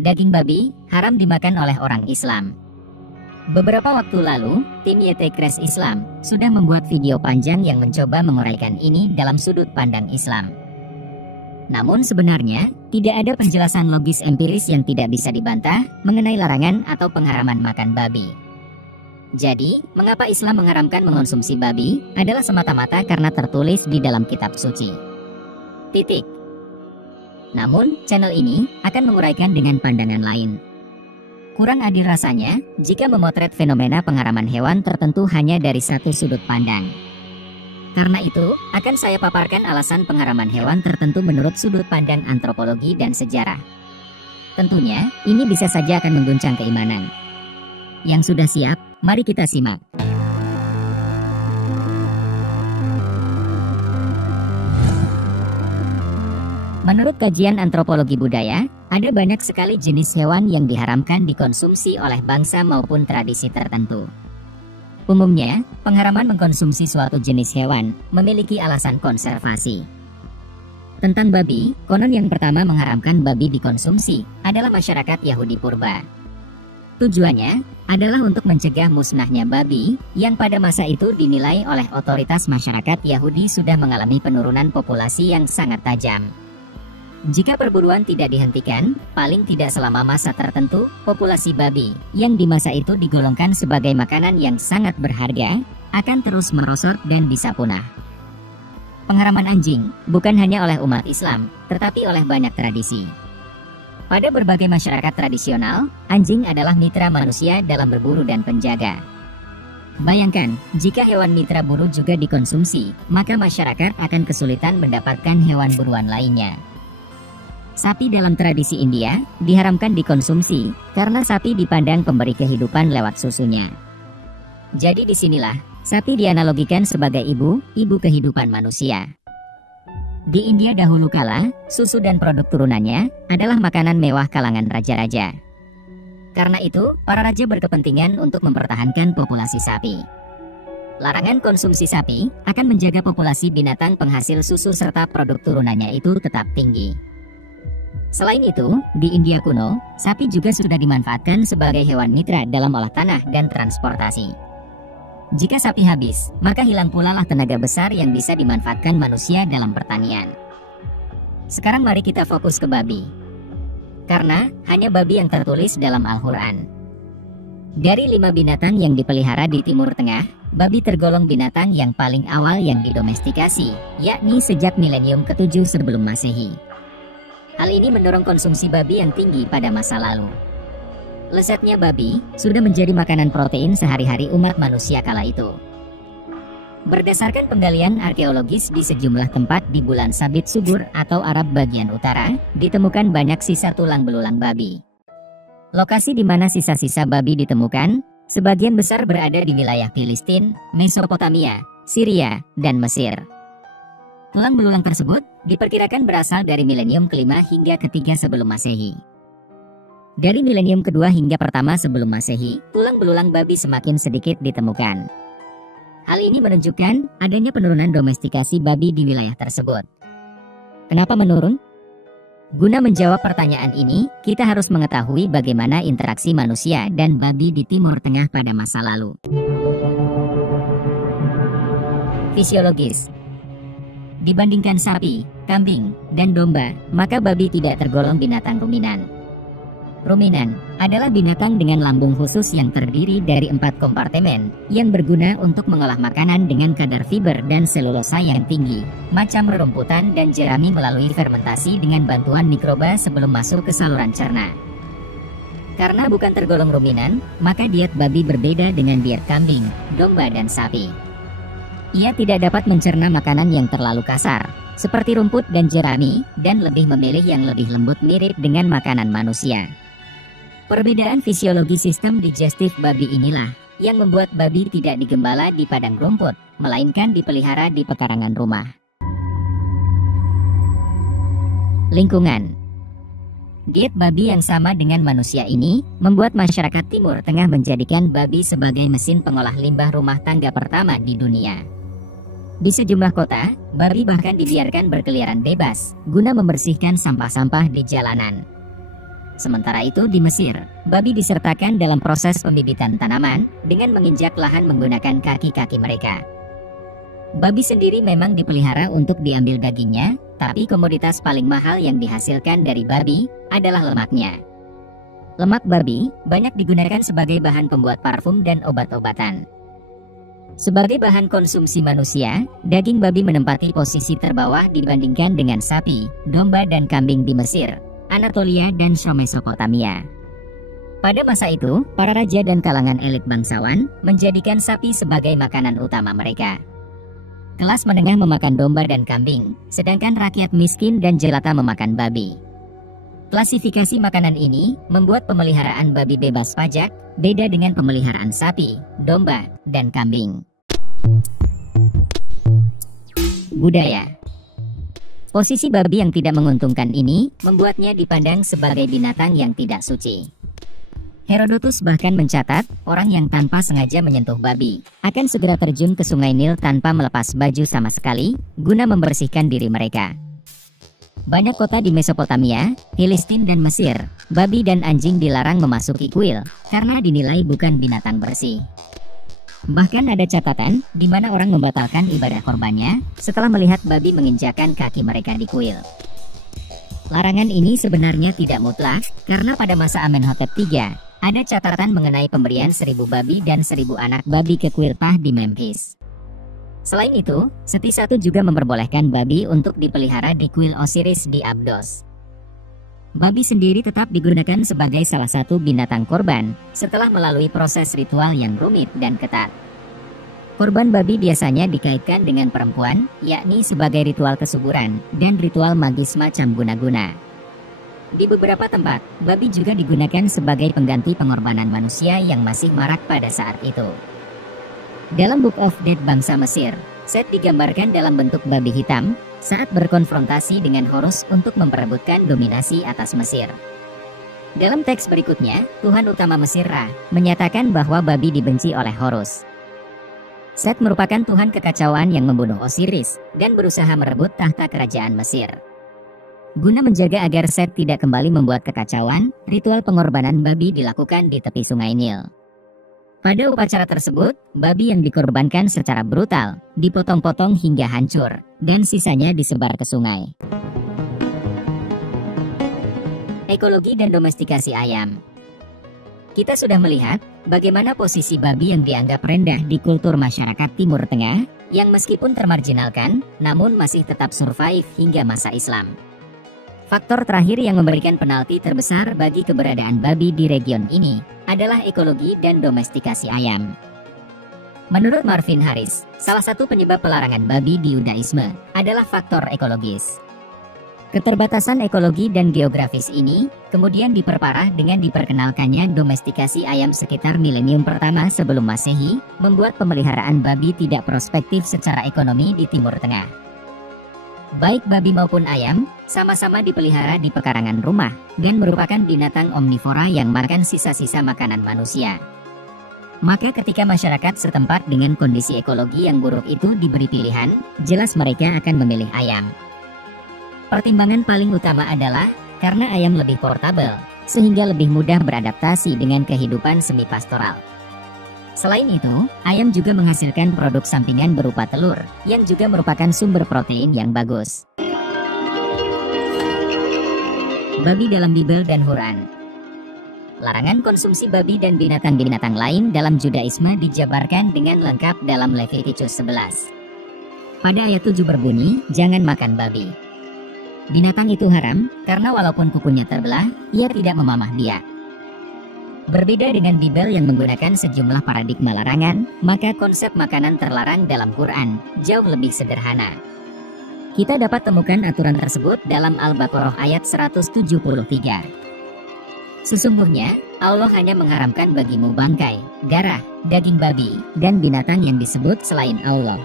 Daging babi haram dimakan oleh orang Islam. Beberapa waktu lalu, tim YT Crash Islam sudah membuat video panjang yang mencoba menguraikan ini dalam sudut pandang Islam. Namun sebenarnya, tidak ada penjelasan logis empiris yang tidak bisa dibantah mengenai larangan atau pengharaman makan babi. Jadi, mengapa Islam mengharamkan mengonsumsi babi adalah semata-mata karena tertulis di dalam kitab suci. Titik. Namun, channel ini akan menguraikan dengan pandangan lain. Kurang adil rasanya jika memotret fenomena pengharaman hewan tertentu hanya dari satu sudut pandang. Karena itu, akan saya paparkan alasan pengharaman hewan tertentu menurut sudut pandang antropologi dan sejarah. Tentunya, ini bisa saja akan mengguncang keimanan. Yang sudah siap, mari kita simak. Menurut kajian antropologi budaya, ada banyak sekali jenis hewan yang diharamkan dikonsumsi oleh bangsa maupun tradisi tertentu. Umumnya, pengharaman mengkonsumsi suatu jenis hewan memiliki alasan konservasi. Tentang babi, konon yang pertama mengharamkan babi dikonsumsi adalah masyarakat Yahudi purba. Tujuannya adalah untuk mencegah musnahnya babi yang pada masa itu dinilai oleh otoritas masyarakat Yahudi sudah mengalami penurunan populasi yang sangat tajam. Jika perburuan tidak dihentikan, paling tidak selama masa tertentu, populasi babi, yang di masa itu digolongkan sebagai makanan yang sangat berharga, akan terus merosot dan bisa punah. Pengharaman anjing bukan hanya oleh umat Islam, tetapi oleh banyak tradisi. Pada berbagai masyarakat tradisional, anjing adalah mitra manusia dalam berburu dan penjaga. Bayangkan, jika hewan mitra buru juga dikonsumsi, maka masyarakat akan kesulitan mendapatkan hewan buruan lainnya. Sapi dalam tradisi India diharamkan dikonsumsi karena sapi dipandang pemberi kehidupan lewat susunya. Jadi disinilah sapi dianalogikan sebagai ibu kehidupan manusia. Di India dahulu kala, susu dan produk turunannya adalah makanan mewah kalangan raja-raja. Karena itu, para raja berkepentingan untuk mempertahankan populasi sapi. Larangan konsumsi sapi akan menjaga populasi binatang penghasil susu serta produk turunannya itu tetap tinggi. Selain itu, di India kuno, sapi juga sudah dimanfaatkan sebagai hewan mitra dalam olah tanah dan transportasi. Jika sapi habis, maka hilang pula lah tenaga besar yang bisa dimanfaatkan manusia dalam pertanian. Sekarang mari kita fokus ke babi. Karena hanya babi yang tertulis dalam Al-Quran. Dari 5 binatang yang dipelihara di Timur Tengah, babi tergolong binatang yang paling awal yang didomestikasi, yakni sejak milenium ke-7 sebelum Masehi. Hal ini mendorong konsumsi babi yang tinggi pada masa lalu. Lezatnya babi sudah menjadi makanan protein sehari-hari umat manusia kala itu. Berdasarkan penggalian arkeologis di sejumlah tempat di Bulan Sabit Subur atau Arab bagian utara, ditemukan banyak sisa tulang belulang babi. Lokasi di mana sisa-sisa babi ditemukan, sebagian besar berada di wilayah Filistin, Mesopotamia, Syria, dan Mesir. Tulang belulang tersebut diperkirakan berasal dari milenium kelima hingga ketiga sebelum Masehi. Dari milenium kedua hingga pertama sebelum Masehi, tulang belulang babi semakin sedikit ditemukan. Hal ini menunjukkan adanya penurunan domestikasi babi di wilayah tersebut. Kenapa menurun? Guna menjawab pertanyaan ini, kita harus mengetahui bagaimana interaksi manusia dan babi di Timur Tengah pada masa lalu. Fisiologis. Dibandingkan sapi, kambing, dan domba, maka babi tidak tergolong binatang ruminan. Ruminan adalah binatang dengan lambung khusus yang terdiri dari 4 kompartemen yang berguna untuk mengolah makanan dengan kadar fiber dan selulosa yang tinggi, macam rerumputan dan jerami melalui fermentasi dengan bantuan mikroba sebelum masuk ke saluran cerna. Karena bukan tergolong ruminan, maka diet babi berbeda dengan diet kambing, domba, dan sapi. Ia tidak dapat mencerna makanan yang terlalu kasar, seperti rumput dan jerami, dan lebih memilih yang lebih lembut mirip dengan makanan manusia. Perbedaan fisiologi sistem digestif babi inilah yang membuat babi tidak digembala di padang rumput, melainkan dipelihara di pekarangan rumah. Lingkungan. Diet babi yang sama dengan manusia ini membuat masyarakat Timur Tengah menjadikan babi sebagai mesin pengolah limbah rumah tangga pertama di dunia. Di sejumlah kota, babi bahkan dibiarkan berkeliaran bebas guna membersihkan sampah-sampah di jalanan. Sementara itu di Mesir, babi disertakan dalam proses pembibitan tanaman dengan menginjak lahan menggunakan kaki-kaki mereka. Babi sendiri memang dipelihara untuk diambil dagingnya, tapi komoditas paling mahal yang dihasilkan dari babi adalah lemaknya. Lemak babi banyak digunakan sebagai bahan pembuat parfum dan obat-obatan. Sebagai bahan konsumsi manusia, daging babi menempati posisi terbawah dibandingkan dengan sapi, domba dan kambing di Mesir, Anatolia dan Mesopotamia. Pada masa itu, para raja dan kalangan elit bangsawan menjadikan sapi sebagai makanan utama mereka. Kelas menengah memakan domba dan kambing, sedangkan rakyat miskin dan jelata memakan babi. Klasifikasi makanan ini membuat pemeliharaan babi bebas pajak beda dengan pemeliharaan sapi, domba, dan kambing. Budaya. Posisi babi yang tidak menguntungkan ini membuatnya dipandang sebagai binatang yang tidak suci. Herodotus bahkan mencatat, orang yang tanpa sengaja menyentuh babi akan segera terjun ke Sungai Nil tanpa melepas baju sama sekali, guna membersihkan diri mereka. Banyak kota di Mesopotamia, Filistin dan Mesir, babi dan anjing dilarang memasuki kuil karena dinilai bukan binatang bersih. Bahkan ada catatan di mana orang membatalkan ibadah korbannya setelah melihat babi menginjakkan kaki mereka di kuil. Larangan ini sebenarnya tidak mutlak karena pada masa Amenhotep III ada catatan mengenai pemberian 1000 babi dan 1000 anak babi ke kuil Ptah di Memphis. Selain itu, Seti I juga memperbolehkan babi untuk dipelihara di kuil Osiris di Abdos. Babi sendiri tetap digunakan sebagai salah satu binatang korban setelah melalui proses ritual yang rumit dan ketat. Korban babi biasanya dikaitkan dengan perempuan, yakni sebagai ritual kesuburan dan ritual magis macam guna-guna. Di beberapa tempat, babi juga digunakan sebagai pengganti pengorbanan manusia yang masih marak pada saat itu. Dalam Book of Dead bangsa Mesir, Set digambarkan dalam bentuk babi hitam saat berkonfrontasi dengan Horus untuk memperebutkan dominasi atas Mesir. Dalam teks berikutnya, Tuhan utama Mesir Ra menyatakan bahwa babi dibenci oleh Horus. Set merupakan Tuhan kekacauan yang membunuh Osiris dan berusaha merebut tahta kerajaan Mesir. Guna menjaga agar Set tidak kembali membuat kekacauan, ritual pengorbanan babi dilakukan di tepi Sungai Nil. Pada upacara tersebut, babi yang dikorbankan secara brutal, dipotong-potong hingga hancur, dan sisanya disebar ke sungai. Ekologi dan domestikasi ayam. Kita sudah melihat bagaimana posisi babi yang dianggap rendah di kultur masyarakat Timur Tengah, yang meskipun termarginalkan, namun masih tetap survive hingga masa Islam. Faktor terakhir yang memberikan penalti terbesar bagi keberadaan babi di region ini adalah ekologi dan domestikasi ayam. Menurut Marvin Harris, salah satu penyebab pelarangan babi di Yudaisme adalah faktor ekologis. Keterbatasan ekologi dan geografis ini kemudian diperparah dengan diperkenalkannya domestikasi ayam sekitar milenium pertama sebelum Masehi, membuat pemeliharaan babi tidak prospektif secara ekonomi di Timur Tengah. Baik babi maupun ayam, sama-sama dipelihara di pekarangan rumah, dan merupakan binatang omnivora yang makan sisa-sisa makanan manusia. Maka ketika masyarakat setempat dengan kondisi ekologi yang buruk itu diberi pilihan, jelas mereka akan memilih ayam. Pertimbangan paling utama adalah, karena ayam lebih portabel, sehingga lebih mudah beradaptasi dengan kehidupan semi-pastoral. Selain itu, ayam juga menghasilkan produk sampingan berupa telur, yang juga merupakan sumber protein yang bagus. Babi dalam Bible dan Quran. Larangan konsumsi babi dan binatang-binatang lain dalam Judaisme dijabarkan dengan lengkap dalam Leviticus 11. Pada ayat 7 berbunyi, jangan makan babi. Binatang itu haram, karena walaupun kukunya terbelah, ia tidak memamah biak. Berbeda dengan Bible yang menggunakan sejumlah paradigma larangan, maka konsep makanan terlarang dalam Quran jauh lebih sederhana. Kita dapat temukan aturan tersebut dalam Al-Baqarah ayat 173. Sesungguhnya, Allah hanya mengharamkan bagimu bangkai, darah, daging babi, dan binatang yang disebut selain Allah.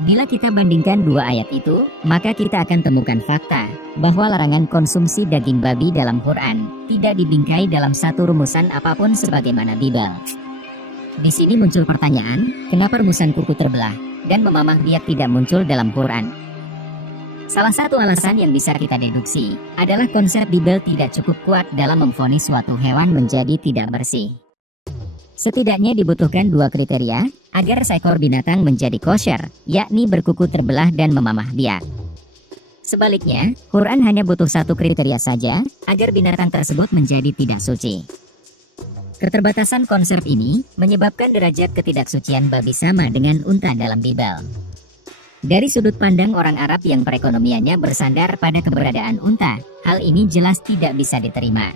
Bila kita bandingkan dua ayat itu, maka kita akan temukan fakta bahwa larangan konsumsi daging babi dalam Quran tidak dibingkai dalam satu rumusan apapun sebagaimana Bible. Di sini muncul pertanyaan, kenapa rumusan kuku terbelah dan memamah biak tidak muncul dalam Quran? Salah satu alasan yang bisa kita deduksi adalah konsep Bible tidak cukup kuat dalam memvonis suatu hewan menjadi tidak bersih. Setidaknya dibutuhkan dua kriteria agar seekor binatang menjadi kosher, yakni berkuku terbelah dan memamah biak. Sebaliknya, Quran hanya butuh satu kriteria saja agar binatang tersebut menjadi tidak suci. Keterbatasan konsep ini menyebabkan derajat ketidaksucian babi sama dengan unta dalam Bible. Dari sudut pandang orang Arab yang perekonomiannya bersandar pada keberadaan unta, hal ini jelas tidak bisa diterima.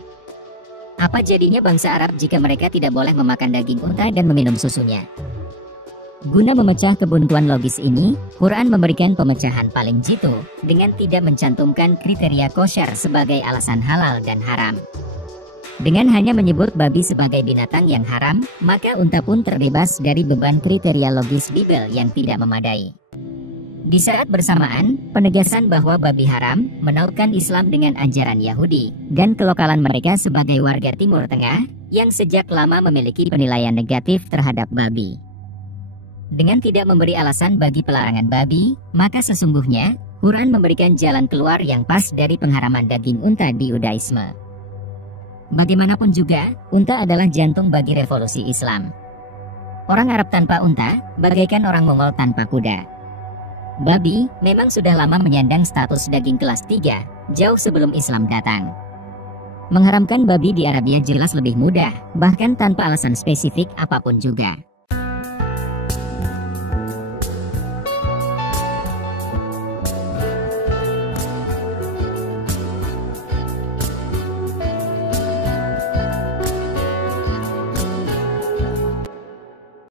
Apa jadinya bangsa Arab jika mereka tidak boleh memakan daging unta dan meminum susunya? Guna memecah kebuntuan logis ini, Quran memberikan pemecahan paling jitu dengan tidak mencantumkan kriteria kosher sebagai alasan halal dan haram. Dengan hanya menyebut babi sebagai binatang yang haram, maka unta pun terbebas dari beban kriteria logis Bible yang tidak memadai. Di saat bersamaan, penegasan bahwa babi haram menautkan Islam dengan ajaran Yahudi dan kelokalan mereka sebagai warga Timur Tengah yang sejak lama memiliki penilaian negatif terhadap babi. Dengan tidak memberi alasan bagi pelarangan babi, maka sesungguhnya Quran memberikan jalan keluar yang pas dari pengharaman daging unta di Yudaisme. Bagaimanapun juga, unta adalah jantung bagi revolusi Islam. Orang Arab tanpa unta bagaikan orang Mongol tanpa kuda. Babi memang sudah lama menyandang status daging kelas 3, jauh sebelum Islam datang. Mengharamkan babi di Arabia jelas lebih mudah, bahkan tanpa alasan spesifik apapun juga.